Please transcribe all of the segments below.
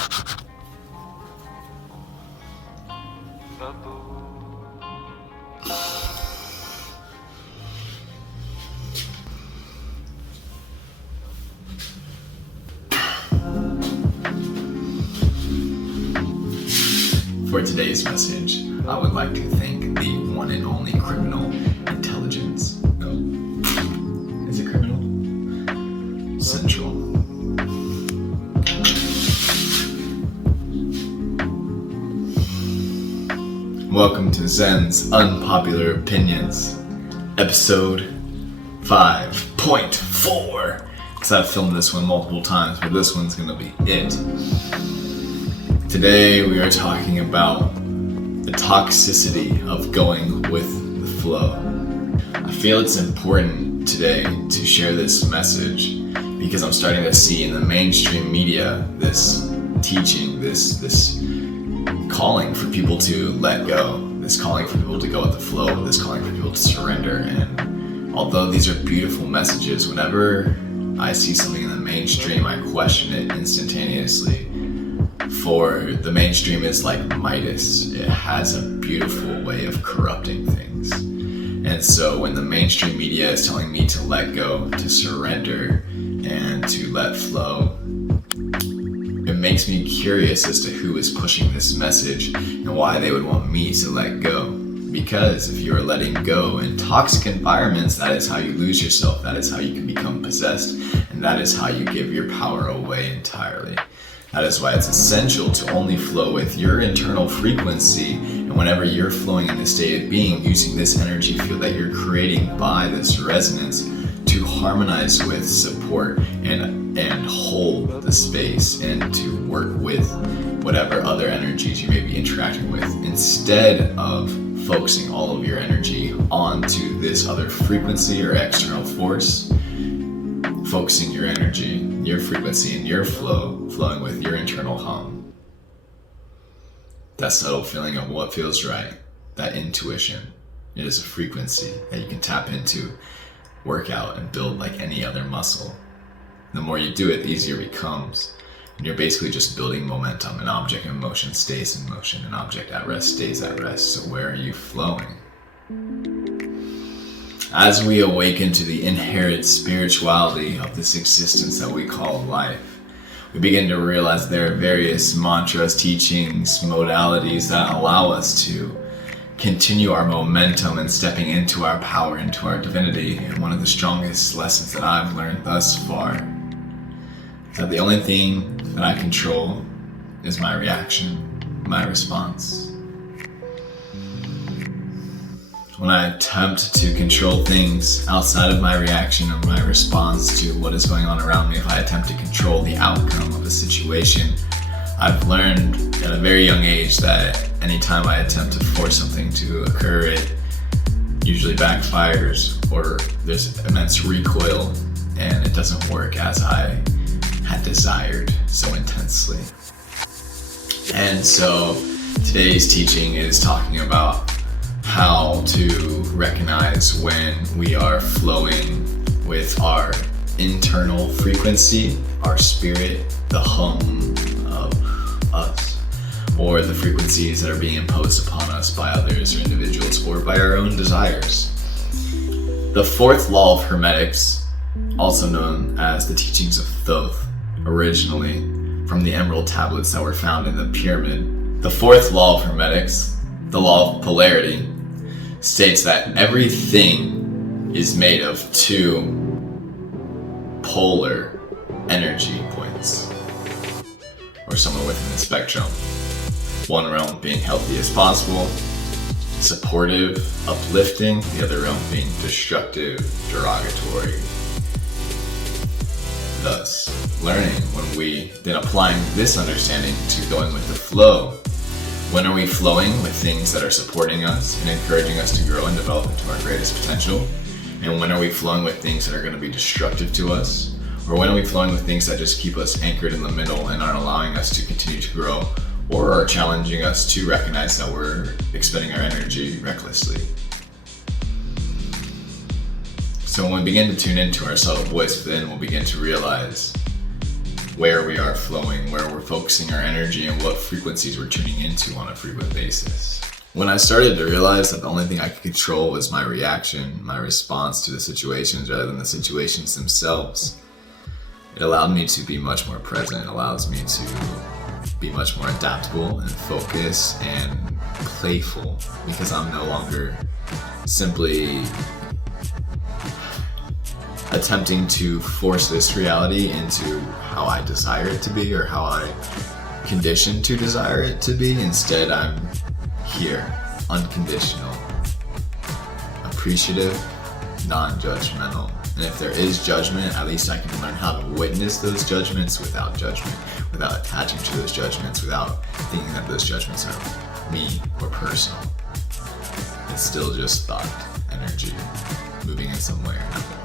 For today's message, I would like to thank the one and only criminal intelligence. No. Is it criminal? Central. Welcome to Zen's Unpopular Opinions, episode 5.4. Because I've filmed this one multiple times, but this one's gonna be it. Today we are talking about the toxicity of going with the flow. I feel it's important today to share this message because I'm starting to see in the mainstream media this teaching, this calling for people to let go, this calling for people to go with the flow, this calling for people to surrender. And although these are beautiful messages, whenever I see something in the mainstream, I question it instantaneously. For the mainstream is like Midas. It has a beautiful way of corrupting things. And so when the mainstream media is telling me to let go, to surrender, and to let flow, it makes me curious as to who is pushing this message and why they would want me to let go. Because if you are letting go in toxic environments, that is how you lose yourself, that is how you can become possessed, and that is how you give your power away entirely. That is why it's essential to only flow with your internal frequency, and whenever you're flowing in this state of being, using this energy field that you're creating by this resonance to harmonize with, support, and hold the space, and to work with whatever other energies you may be interacting with, instead of focusing all of your energy onto this other frequency or external force. Focusing your energy, your frequency, and your flow, flowing with your internal hum. That subtle feeling of what feels right, that intuition, it is a frequency that you can tap into, work out, and build like any other muscle. The more you do it, the easier it becomes. And you're basically just building momentum. An object in motion stays in motion. An object at rest stays at rest. So where are you flowing? As we awaken to the inherent spirituality of this existence that we call life, we begin to realize there are various mantras, teachings, modalities that allow us to continue our momentum and stepping into our power, into our divinity. And one of the strongest lessons that I've learned thus far is that the only thing that I control is my reaction, my response. When I attempt to control things outside of my reaction or my response to what is going on around me, if I attempt to control the outcome of a situation, I've learned at a very young age that anytime I attempt to force something to occur, it usually backfires, or there's immense recoil, and it doesn't work as I had desired so intensely. And so today's teaching is talking about how to recognize when we are flowing with our internal frequency, our spirit, the hum of us, or the frequencies that are being imposed upon us by others or individuals, or by our own desires. The fourth law of Hermetics, also known as the teachings of Thoth, originally from the emerald tablets that were found in the pyramid. The fourth law of Hermetics, the law of polarity, states that everything is made of two polar energy points, or somewhere within the spectrum. One realm being healthy as possible, supportive, uplifting, the other realm being destructive, derogatory. Thus, learning when we then applying this understanding to going with the flow. When are we flowing with things that are supporting us and encouraging us to grow and develop into our greatest potential? And when are we flowing with things that are going to be destructive to us? Or when are we flowing with things that just keep us anchored in the middle and aren't allowing us to continue to grow, or are challenging us to recognize that we're expending our energy recklessly? So when we begin to tune into our subtle voice, then we'll begin to realize where we are flowing, where we're focusing our energy, and what frequencies we're tuning into on a frequent basis. When I started to realize that the only thing I could control was my reaction, my response to the situations rather than the situations themselves, it allowed me to be much more present. It allows me to be much more adaptable and focused and playful, because I'm no longer simply attempting to force this reality into how I desire it to be or how I conditioned to desire it to be. Instead, I'm here, unconditional, appreciative, non-judgmental. And if there is judgment, at least I can learn how to witness those judgments without judgment, without attaching to those judgments, without thinking that those judgments are me or personal. It's still just thought, energy, moving in some way or another.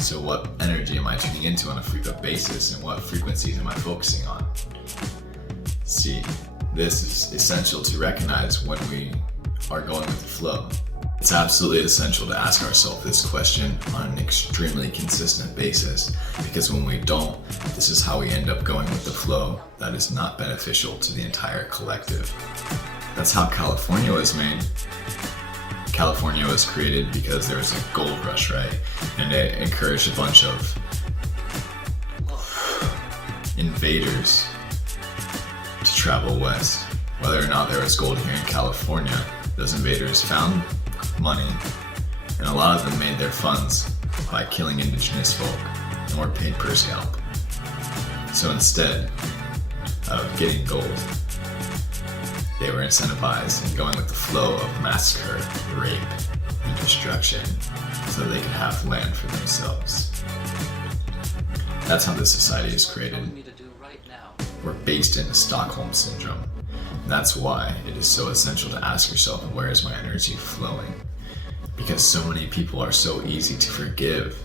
So what energy am I tuning into on a frequent basis, and what frequencies am I focusing on? See, this is essential to recognize when we are going with the flow. It's absolutely essential to ask ourselves this question on an extremely consistent basis, because when we don't, this is how we end up going with the flow that is not beneficial to the entire collective. That's how California was made. California was created because there was a gold rush, right? And it encouraged a bunch of invaders to travel west. Whether or not there was gold here in California, those invaders found money, and a lot of them made their funds by killing indigenous folk and were paid per scalp. So instead of getting gold, they were incentivized in going with the flow of massacre, rape, and destruction so they could have land for themselves. That's how this society is created. We're based in Stockholm Syndrome. And that's why it is so essential to ask yourself, where is my energy flowing? Because so many people are so easy to forgive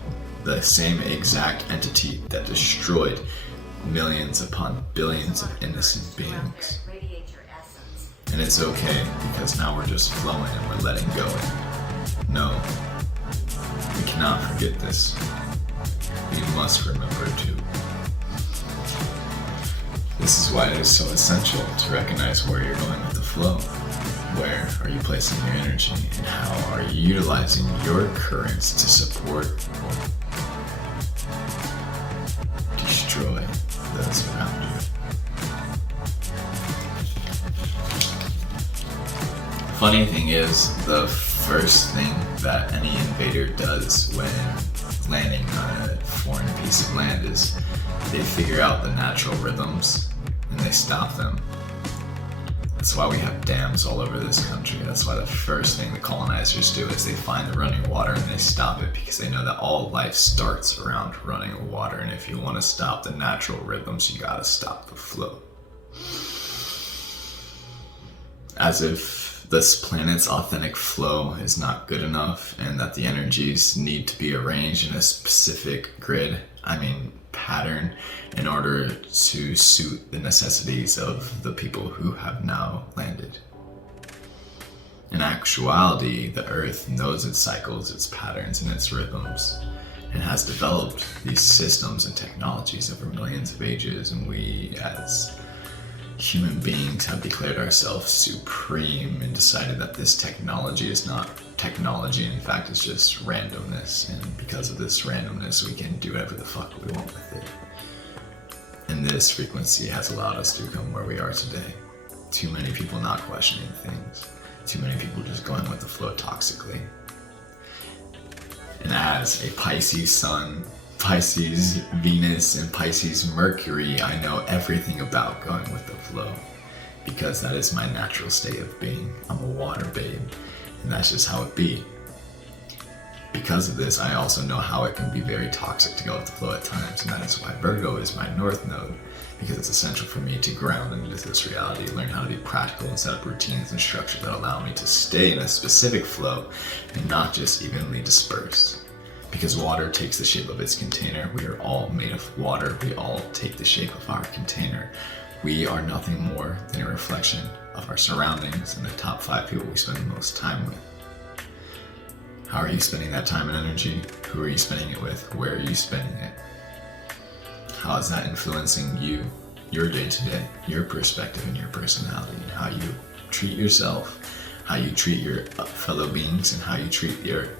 the same exact entity that destroyed millions upon billions of innocent beings. And it's okay, because now we're just flowing and we're letting go. No, we cannot forget this. We must remember to. This is why it is so essential to recognize where you're going with the flow. Where are you placing your energy, and how are you utilizing your currents to support or destroy those around you? Funny thing is, the first thing that any invader does when landing on a foreign piece of land is they figure out the natural rhythms and they stop them. That's why we have dams all over this country. That's why the first thing the colonizers do is they find the running water and they stop it, because they know that all life starts around running water, and if you want to stop the natural rhythms, you gotta stop the flow. As if this planet's authentic flow is not good enough, and that the energies need to be arranged in a specific pattern in order to suit the necessities of the people who have now landed. In actuality, the Earth knows its cycles, its patterns, and its rhythms, and has developed these systems and technologies over millions of ages, and we as human beings have declared ourselves supreme and decided that this technology is not technology. In fact, it's just randomness, and because of this randomness, we can do whatever the fuck we want with it. And this frequency has allowed us to come where we are today. Too many people not questioning things. Too many people just going with the flow toxically. And as a Pisces Sun, Pisces Venus, and Pisces Mercury, I know everything about going with the flow, because that is my natural state of being. I'm a water babe, and that's just how it be. Because of this, I also know how it can be very toxic to go with the flow at times, and that is why Virgo is my north node, because it's essential for me to ground into this reality, learn how to be practical and set up routines and structure that allow me to stay in a specific flow and not just evenly dispersed. Because water takes the shape of its container. We are all made of water. We all take the shape of our container. We are nothing more than a reflection of our surroundings and the top 5 people we spend the most time with. How are you spending that time and energy? Who are you spending it with? Where are you spending it? How is that influencing you, your day-to-day, your perspective and your personality, how you treat yourself, how you treat your fellow beings, and how you treat the earth?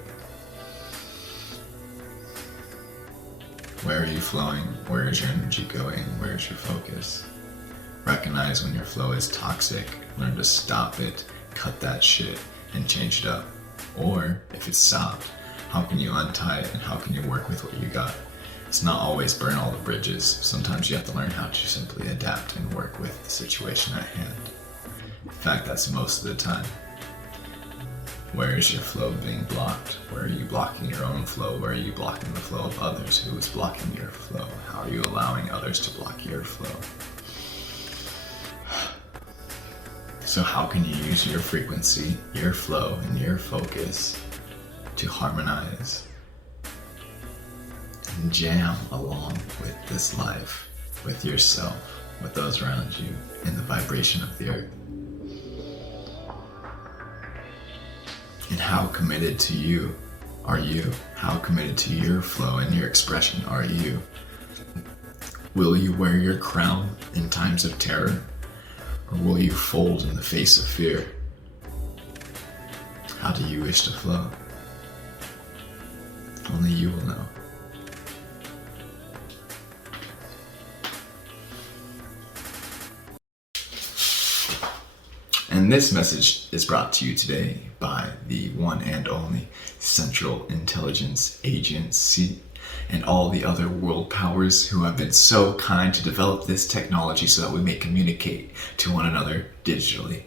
Where are you flowing? Where is your energy going? Where is your focus? Recognize when your flow is toxic. Learn to stop it, cut that shit, and change it up. Or, if it's stopped, how can you untie it and how can you work with what you got? It's not always burn all the bridges. Sometimes you have to learn how to simply adapt and work with the situation at hand. In fact, that's most of the time. Where is your flow being blocked? Where are you blocking your own flow? Where are you blocking the flow of others? Who is blocking your flow? How are you allowing others to block your flow? So how can you use your frequency, your flow, and your focus to harmonize and jam along with this life, with yourself, with those around you, in the vibration of the earth? And how committed to you are you? How committed to your flow and your expression are you? Will you wear your crown in times of terror? Or will you fold in the face of fear? How do you wish to flow? Only you will know. And this message is brought to you today by the one and only Central Intelligence Agency and all the other world powers who have been so kind to develop this technology so that we may communicate to one another digitally.